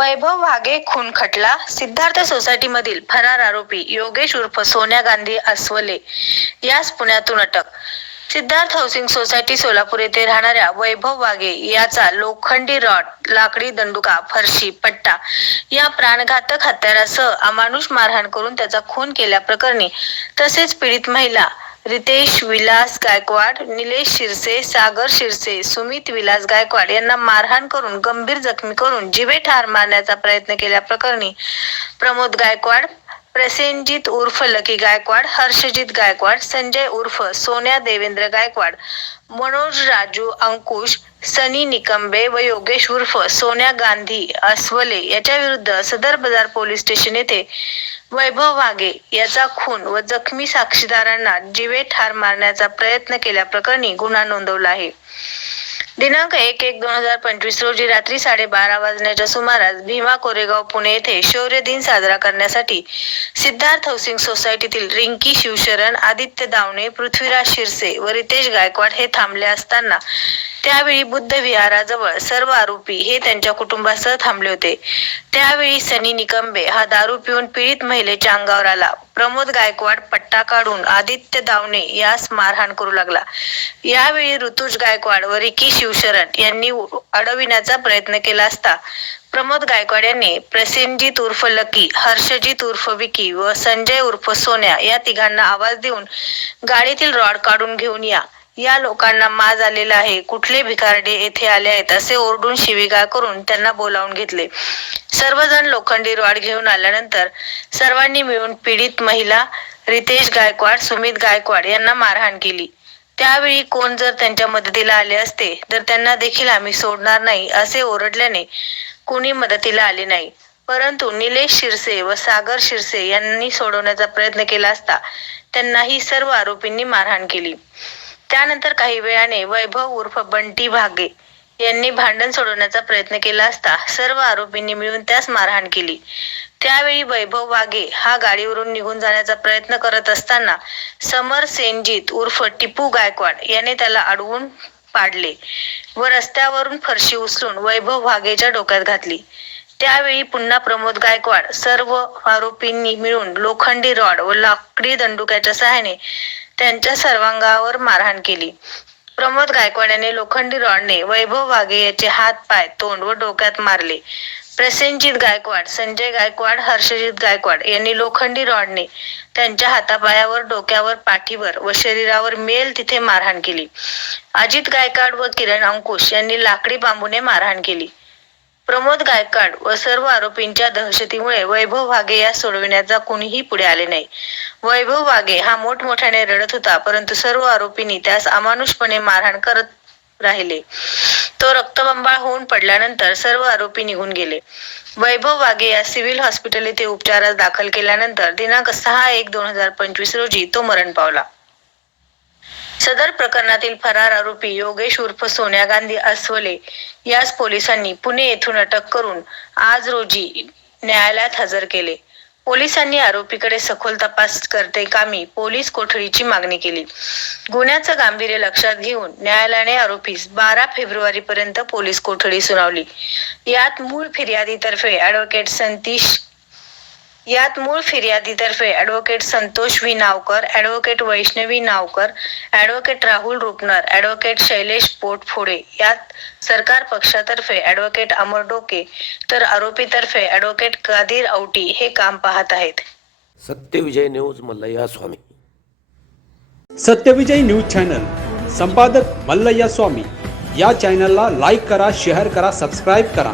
वैभव वाघे खून खटला सिद्धार्थ सोसायटीमधील फरार आरोपी योगेश उर्फ सोन्या गांधी अस्वले यास पुण्यातून अटक. सिद्धार्थ हाऊसिंग सोसायटी सोलापूर येथे राहणाऱ्या वैभव वाघे याचा लोखंडी रॉड लाकडी दंडुका फरशी पट्टा या प्राणघातक हत्यारासह अमानुष मारहाण करून त्याचा खून केल्याप्रकरणी तसेच पीडित महिला रितेश विलास गायकवाड निलेश शिरसे सागर शिरसे सुमित विलास गायकवाड यांना मारहाण करून गंभीर जखमी करून जिवे ठार मारण्याचा प्रयत्न केल्याप्रकरणी प्रमोद गायकवाड प्रसेनजित उर्फ लकी गायकवाड हर्षजित गायकवाड संजय उर्फ सोन्या देवेंद्र गायकवाड मनोज राजू अंकुश सनी निकंबे व योगेश उर्फ सोन्या गांधी अस्वले याच्या विरुद्ध सदर बाजार पोलीस स्टेशन येथे वैभव वाघे याचा खून व जखमी साक्षीदारांना जीवे ठार मारण्याचा प्रयत्न केल्याप्रकरणी गुन्हा नोंदवला आहे. दिनांक एक एक दोन हजार पंचवीस रोजी रात्री साडेबारा वाजण्याच्या सुमारास भीमा कोरेगाव पुणे येथे शौर्य दिन साजरा करण्यासाठी सिद्धार्थ हाऊसिंग सोसायटीतील रिंकी शिवशरण आदित्य दावणे पृथ्वीराज शिरसे व रितेश गायकवाड हे थांबले असताना त्यावेळी बुद्ध विहाराजवळ सर्व आरोपी हे त्यांच्या कुटुंबासह थांबले होते. त्यावेळी सनी निकंबे हा दारू पिऊन पीडित महिलेच्या अंगावर आला. प्रमोद गायकवाड पट्टा काढून आदित्य दावणे यास मारहाण करू लागला. यावेळी ऋतुज गायकवाड व रिकी शिवशरण यांनी अडविण्याचा प्रयत्न केला असता प्रमोद गायकवाड यांनी प्रसेनजीत उर्फ लकी हर्षजीत उर्फ विकी व संजय उर्फ सोन्या या तिघांना आवाज देऊन गाडीतील रॉड काढून घेऊन या. या लोकांना माज आलेला आहे. कुठले भिकारडे येथे आले आहेत असे ओरडून शिवीगाळ करून त्यांना बोलावून घेतले. सर्वजण लोखंडी रॉड घेऊन आल्यानंतर सर्वांनी मिळून पीडित महिला रितेश गायकवाड सुमित गायकवाड यांना मारहाण केली. त्यावेळी कोण जर त्यांच्या मदतीला आले असते तर त्यांना देखील आम्ही सोडणार नाही असे ओरडल्याने कोणी मदतीला आले नाही. परंतु निलेश शिरसे व सागर शिरसे यांनी सोडवण्याचा प्रयत्न केला असता त्यांनाही सर्व आरोपींनी मारहाण केली. त्यानंतर काही वेळाने वैभव उर्फ बंटी भागे यांनी भांडण सोडवण्याचा प्रयत्न केला असता सर्व आरोपींनी मिळून त्यास मारहाण केली. त्यावेळी वैभव वाघे हा गाडीवरून निघून जाण्याचा प्रयत्न करत असताना समर सेनजीत उर्फ टिपू गायकवाड याने त्याला अडवून पाडले व रस्त्यावरून फरशी उचलून वैभव वाघेच्या डोक्यात घातली. त्यावेळी पुन्हा प्रमोद गायकवाड सर्व आरोपींनी मिळून लोखंडी रॉड व लाकडी दंडुक्याच्या सहाय्याने त्यांच्या सर्वांगावर मारहाण केली. प्रमोद गायकवाड याने लोखंडी रॉडने वैभव वाघे याचे हात पाय तोंड व डोक्यात मारले. प्रसेनजित गायकवाड संजय गायकवाड हर्षजित गायकवाड यांनी लोखंडी रॉडने त्यांच्या हातापायावर डोक्यावर पाठीवर व शरीरावर मेल तिथे मारहाण केली. अजित गायकवाड व किरण अंकुश यांनी लाकडी बांबूने मारहाण केली. प्रमोद गायकवाड व सर्व आरोपींच्या दहशतीमुळे वैभव वाघे या सोडविण्याचा कोणीही पुढे आले नाही. वैभव वाघे हा मोठमोठ्याने रडत होता परंतु सर्व आरोपींनी त्यास अमानुषपणे मारहाण करत राहिले. तो रक्तबंबाळ होऊन पडल्यानंतर सर्व आरोपी निघून गेले. वैभव वाघे या सिव्हिल हॉस्पिटल येथे उपचारास दाखल केल्यानंतर दिनांक सहा एक दोन हजार पंचवीस रोजी तो मरण पावला. सदर प्रकरणातील फरार आरोपी योगेश उर्फ सोनिया गांधी अस्वले यास पोलिसांनी पुणे येथून अटक करून आज रोजी न्यायालयात हजर केले. पोलिसांनी आरोपीकडे सखोल तपास करते कामी पोलीस कोठडीची मागणी केली. गुन्ह्याचं गांभीर्य लक्षात घेऊन न्यायालयाने आरोपीस बारा फेब्रुवारी पर्यंत पोलीस कोठडी सुनावली. यात मूळ फिर्यादीतर्फे ऍडव्होकेट संतीश यात मूळ फिर्यादीतर्फे advocate Santosh V. Navkar advocate Vaishnavi Navkar advocate Rahul Rupnar advocate Shailesh Potphode यात सरकार पक्षातर्फे ॲडव्होकेट अमर डोके तर आरोपीतर्फे ॲडव्होकेट कादिर औटी हे काम पाहत आहेत. Satyavijay news Mallayya Swami. Satyavijay news channel संपादक मल्लय्या स्वामी. या चॅनलला लाईक करा शेअर करा सबस्क्राईब करा.